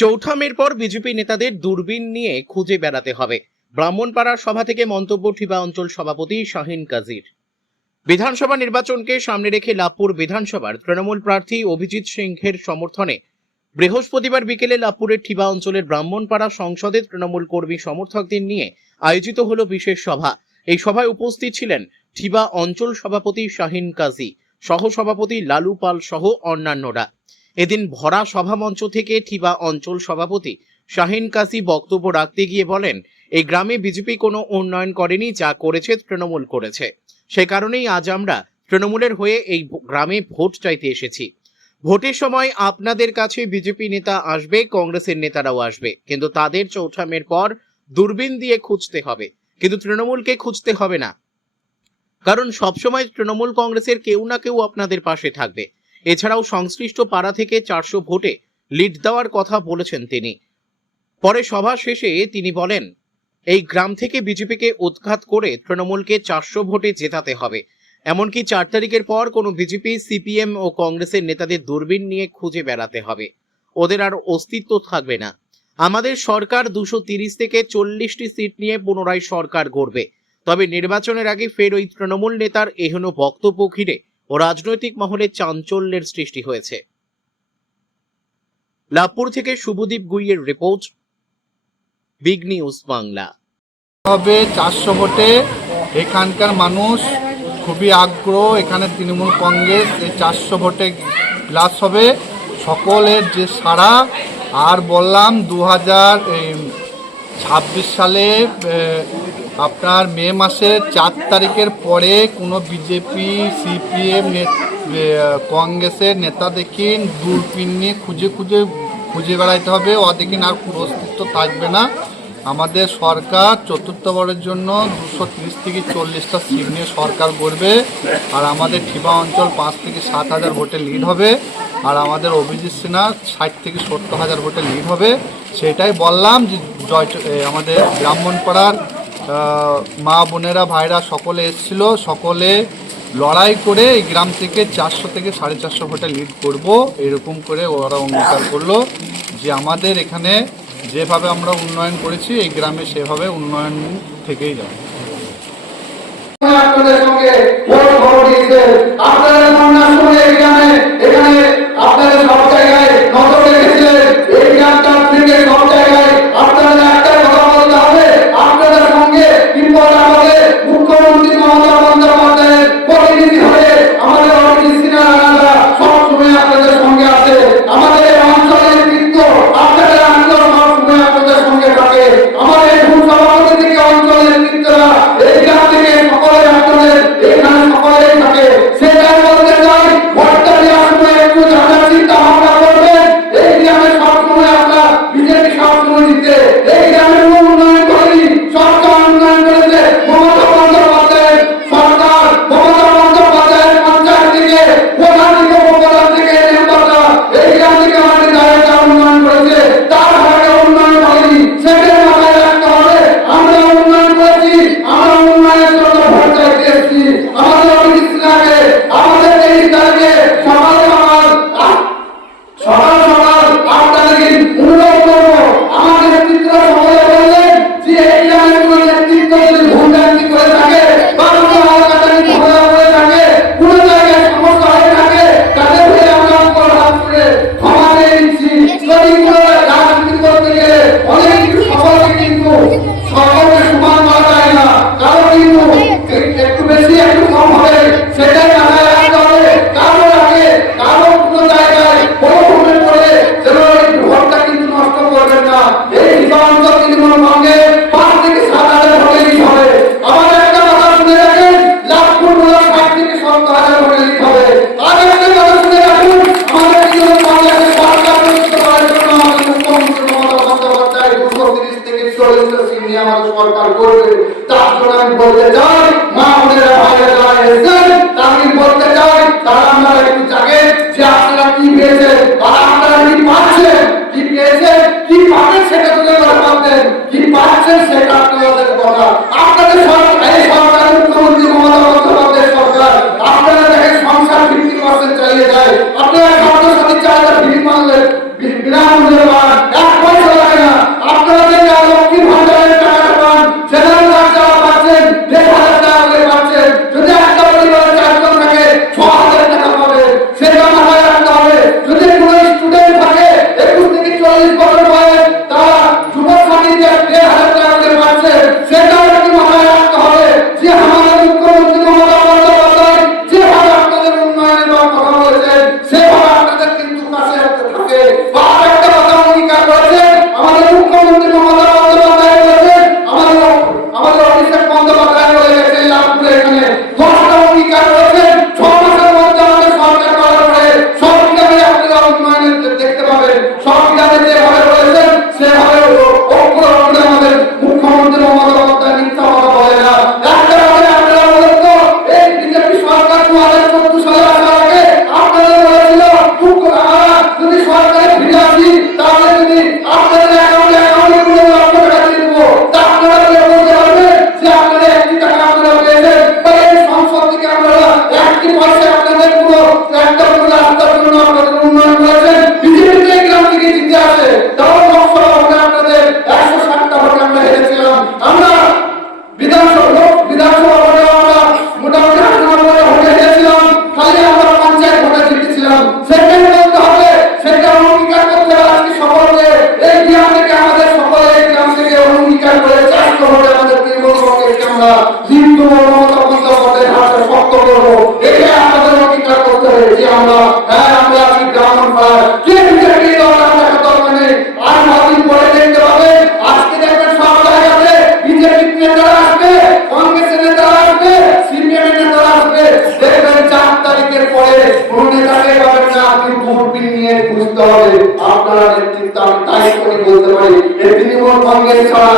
চৌঠা মের পর বিজেপি নেতাদের দূরবীন নিয়ে খুঁজে বেড়াতে হবে। ব্রাহ্মণপাড়া সভা থেকে মন্তব্য ঠিবা অঞ্চল সভাপতি শাহিন কাজীর। বিধানসভা নির্বাচনকে সামনে রেখে লাভপুর বিধানসভার তৃণমূল প্রার্থী অভিজিৎ সিংহের সমর্থনে বৃহস্পতিবার বিকেলে লাভপুরের ঠিবা অঞ্চলের ব্রাহ্মণপাড়া সংসদে তৃণমূল কর্মী সমর্থকদের নিয়ে আয়োজিত হল বিশেষ সভা। এই সভায় উপস্থিত ছিলেন ঠিবা অঞ্চল সভাপতি শাহিন কাজী, সহসভাপতি লালু পাল সহ অন্যান্যরা। এদিন ভরা সভামঞ্চ থেকে ঠিবা অঞ্চল সভাপতি শাহিন কাজী বক্তব্য রাখতে গিয়ে বলেন, এই গ্রামে বিজেপি কোনো উন্নয়ন করেনি, যা করেছে তৃণমূল করেছে। সে কারণেই আজ আমরা তৃণমূলের হয়ে এই গ্রামে ভোট চাইতে এসেছি। ভোটের সময় আপনাদের কাছে বিজেপি নেতা আসবে, কংগ্রেসের নেতারাও আসবে, কিন্তু তাদের চৌঠা মের পর দূরবীন দিয়ে খুঁজতে হবে, কিন্তু তৃণমূলকে খুঁজতে হবে না, কারণ সবসময় তৃণমূল কংগ্রেসের কেউ না কেউ আপনাদের পাশে থাকবে। এছাড়াও সংশ্লিষ্ট পাড়া থেকে 400 ভোটে লিড দেওয়ার কথা বলেছেন তিনি। পরে সভা শেষে তিনি বলেন, এই গ্রাম থেকে বিজেপিকে উৎখাত করে তৃণমূলকে 400 ভোটে জেতাতে হবে। এমনকি 4 তারিখের পর কোনো বিজেপি, সিপিএম ও কংগ্রেসের নেতাদের দূরবীন নিয়ে খুঁজে বেড়াতে হবে। ওদের আর অস্তিত্ব থাকবে না। আমাদের সরকার 230 থেকে 40টি সিট নিয়ে পুনরায় সরকার গড়বে। তবে নির্বাচনের আগে ফের ওই তৃণমূল নেতার এহেন বক্তব্য ঘিরে ও রাজনৈতিক মহলে চাঞ্চল্যের সৃষ্টি হয়েছে। লাভপুর থেকে শুভদীপ গুইয়ের রিপোর্ট, বিগ নিউজ বাংলা। হবে 400 ভোটে। এখানকার মানুষ খুবই আগ্রহ, এখানে তৃণমূল কংগ্রেস এই 400 ভোটে গ্লাস হবে। সকলের যে সাড়া, আর বললাম 2026 সালে আপনার মে মাসের 4 তারিখের পরে কোনো বিজেপি, সিপিএম, কংগ্রেসের নেতা দেখি দূরবীন নিয়ে খুঁজে বেড়াইতে হবে। ওদেরকে আর কোনো অস্তিত্ব থাকবে না। আমাদের সরকার চতুর্থবারের জন্য 230 থেকে 40টা সিট নিয়ে সরকার গড়বে। আর আমাদের ঠিবা অঞ্চল 5 থেকে 7 হাজার ভোটে লিড হবে। আর আমাদের অভিজিৎ সিনহা 60 থেকে 70 হাজার ভোটে লিড হবে। সেটাই বললাম যে আমাদের ব্রাহ্মণপাড়ার মা বোনেরা, ভাইরা সকলে এসেছিল। সকলে লড়াই করে এই গ্রাম থেকে 400 থেকে 450 ভোটে লিড করব, এরকম করে ওরা অঙ্গীকার করলো যে আমাদের এখানে যেভাবে আমরা উন্নয়ন করেছি এই গ্রামে সেভাবে উন্নয়ন থেকেই যাবে। সরকার করবে। তার জন্য আমি বলতে চাই, মা বোনেরা, ভাইয়েরা এসেছেন, আমি বলতে চাই তারা আমরা একটু জাগে যে আপনারা কি পেয়েছেন আর আপনারা কি পাচ্ছেন, কি পেয়েছেন কি পাবেন সেটা তুলে ভাবতেন, কি পাচ্ছেন সেটা আপনাদের কথা। আপনাদের সরকার, এই সরকারের মুখ্যমন্ত্রী মমতা বন্দ্যোপাধ্যায়ের সরকার, আপনারা দেখেন সংসার 50% চালিয়ে যায়। আপনারা ছাত্রছাত্রী চাহিদা বিনামূল্যে পান, একটু বলতে পারি, এই তৃণমূল কংগ্রেস ছাড়া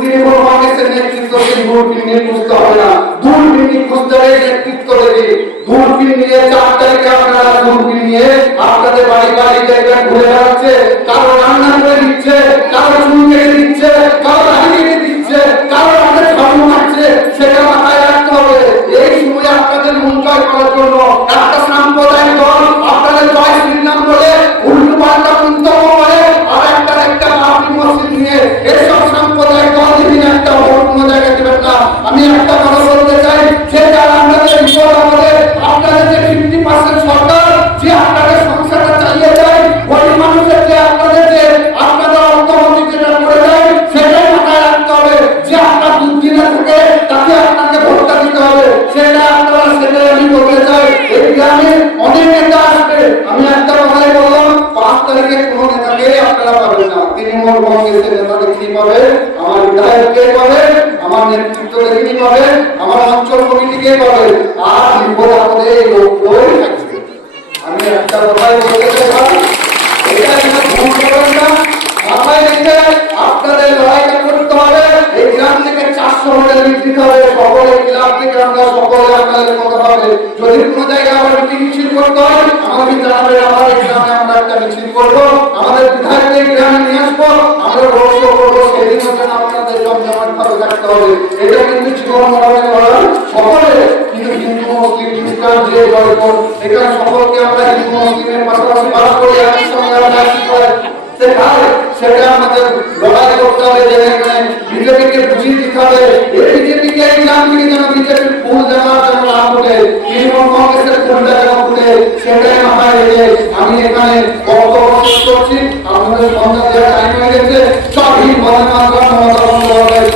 তৃণমূল কংগ্রেসের নেতৃত্বকে দূরবীন নিয়ে খুঁজতে হবে না, দূরবীন নিয়ে খুঁজতে হবে নেতৃত্ব দেখি। দূরবীন নিয়ে 4 তারিখে আপনারা দূরবীন নিয়ে আপনাদের বাড়ি বাড়ি দেখবেন ঘুরে বেড়াচ্ছে, কারো রান্না করে দিচ্ছে, কারো চুল কেটে দিচ্ছে, কারো দাড়ি কেটে দিচ্ছে, কারো রাতে ঝাড়ু মারছে, সেটা মাথায় রাখতে হবে। এই সময় আপনাদের মন জয় করার জন্য একটা সাম্প্রদায়িক দল আপনাদের জয় শ্রীরাম বলে উল্টো পাল্টা মন্তব্য করে, আর একটা বাবরি মসজিদ নিয়ে এসব সাম্প্রদায়িক দল দিন একটা ভোট কোনো জায়গায় দেবেন না। আমি একটা কথা বলতে চাই, যে যারা আপনাদের বিপদ আমাদের আপনাদের যে 50% সরকার যে আপনাদের সংসারটা চালিয়ে যায়, ওই মানুষের যে আপনাদের অর্থমন্ত্রী যেটা করে দেয় সেটাই মাথায় রাখতে হবে, যে আপনার দুর্দিনে থাকে তাকে আপনাকে ভোটটা দিতে হবে। সেটাই আমি বলতে চাই। এই গ্রামে অনেক নেতা আসবে, আমি একটা কথাই বললাম, 5 তারিখে কোনো নেতাকে আপনারা পাবেন না। তৃণমূল কংগ্রেসের নেতাকে কি পাবে, আমার বিধায়ককে পাবে, আমার নেতৃত্ব দেখি পাবে, আমার অঞ্চল কমিটিকে পাবে, আর বিপদ আপদে এই লোকগুলোই থাকবে। আমি একটা কথাই বলতে চাই, এটা ভুল করবেন না, মাথায় রেখে আপনাদের লড়াইটা করতে হবে। এই গ্রাম থেকে 400 হোটেল বিক্রি হবে, সকলে গ্রাম থেকে আমরা সকলে আপনাদের কথা হবে। যদি কোনো জায়গায় আবার মিছিল করতে হয় আমাকে জানাবেন, আমার এই গ্রামে আমরা একটা মিছিল করবো, আমাদের বিধায়ককে গ্রামে নিয়ে আসবো, আমরা রোড শো করবো, সেদিন হচ্ছে আপনাদের জমজমাট ভাবে থাকতে হবে। এটা কিন্তু জীবন মরণের লড়াই, সকলে কিন্তু হিন্দু মুসলিম খ্রিস্টান যে গল্প, এখানে সকলকে আমরা হিন্দু মুসলিমের পাশাপাশি বাস করি, একই সঙ্গে আমরা সেটা আমাদের লড়াই করতে হবে। বিজেপিকে বুঝিয়ে দিতে হবে, এই বিজেপিকে এই গ্রাম থেকে যেন বিজেপির ফুল দেওয়ার জন্য না ফুটে, তৃণমূল কংগ্রেসের ফুলটা যেন ফুটে, সেটাই মাথায় রেখে আমি এখানে বক্তব্য শেষ করছি। আপনাদের সন্ধ্যা দেওয়ার টাইম হয়ে গেছে। সব হিন্দু বন্ধু মমতা বন্দ্যোপাধ্যায়